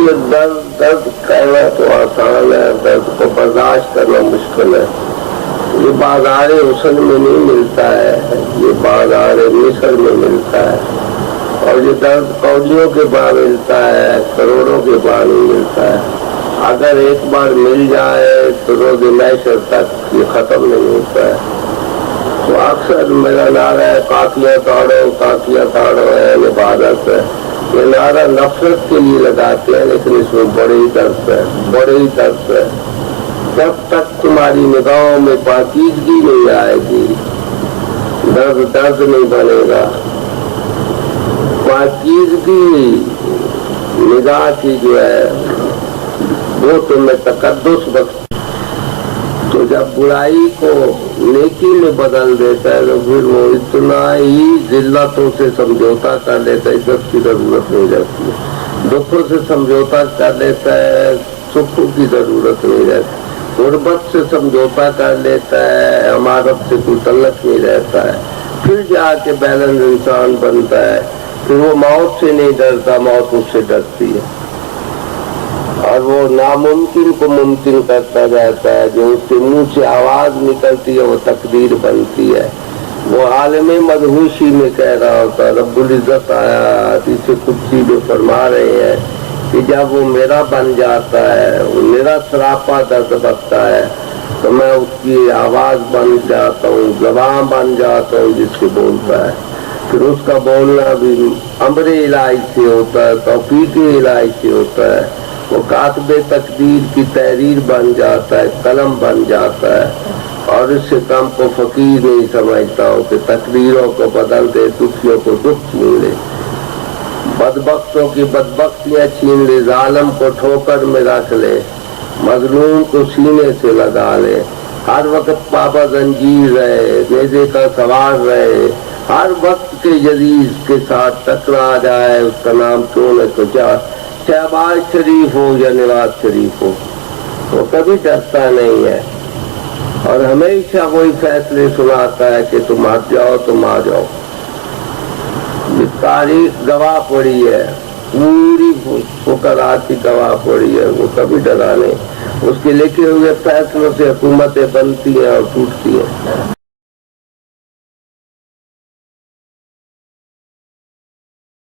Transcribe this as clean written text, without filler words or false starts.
یہ درد کہنا تو آسان ہے، درد کو برداشت کرنا مشکل ہے۔ یہ بازار حسن میں نہیں ملتا ہے، یہ بازار مصر میں ملتا ہے، اور یہ درد کوڑیوں کے بعد ملتا ہے، کروڑوں کے بعد نہیں ملتا ہے۔ اگر ایک بار مل جائے تو روز محشر تک یہ ختم نہیں ہوتا ہے۔ تو اکثر میرا نعرہ ہے کافیاں تاڑو ہے عبادت ہے، یہ نعرہ نفرت کے لیے لگاتے ہیں، لیکن اس میں بڑے ہی درد ہے۔ جب تک تمہاری نگاہوں میں پاکیزگی نہیں آئے گی، درد نہیں بنے گا۔ پاکیزگی نگاہ کی جو ہے وہ تمہیں تقدس بخش، تو جب برائی کو نیکی میں بدل دیتا ہے تو پھر وہ اتنا ہی ذلتوں سے سمجھوتا کر لیتا ہے، عزت کی ضرورت نہیں رہتی، دکھوں سے سمجھوتا کر لیتا ہے، سکھوں کی ضرورت نہیں رہتی، غربت سے سمجھوتا کر لیتا ہے، امانت سے کوئی تعلق نہیں رہتا ہے، پھر جا کے بیلنس انسان بنتا ہے، پھر وہ موت سے نہیں ڈرتا، موت اس سے ڈرتی ہے، اور وہ ناممکن کو ممکن کرتا جاتا ہے، جو اس کے منہ سے آواز نکلتی ہے وہ تقدیر بنتی ہے۔ وہ عالم مدہوشی میں کہہ رہا ہوتا ہے، رب العزت آیا حدیث قدسی میں فرما رہے ہیں کہ جب وہ میرا بن جاتا ہے، وہ میرا سراپا درد بکتا ہے، تو میں اس کی آواز بن جاتا ہوں، زبان بن جاتا ہوں جس سے بولتا ہے، پھر اس کا بولنا بھی امر الہی سے ہوتا ہے، توفیق الہی سے ہوتا ہے، وہ کاتب تقدیر کی تحریر بن جاتا ہے، قلم بن جاتا ہے، اور اس سے کم کو فقیر نہیں سمجھتا ہوں کہ تقدیروں کو بدل دے، دکھیوں کو دکھ چھین لے، بدبختوں کی بدبختیاں چھین لے، ظالم کو ٹھوکر میں رکھ لے، مظلوم کو سینے سے لگا لے، ہر وقت پابا زنجیر رہے، نیزے کا سوار رہے، ہر وقت کے جزیز کے ساتھ ٹکرا جائے، اس کا نام کیوں نہ تو شہباز شریف ہو یا نواز شریف ہو، وہ کبھی ڈرتا نہیں ہے، اور ہمیشہ وہی فیصلے سناتا ہے کہ تم ہٹ جاؤ، تم آ جاؤ۔ یہ تاریخ گواہ پڑی ہے، پوری فقراء کی گواہ پڑی ہے، وہ کبھی ڈرا نہیں، اس کے لکھے ہوئے فیصلوں سے حکومتیں بنتی ہیں اور ٹوٹتی ہیں۔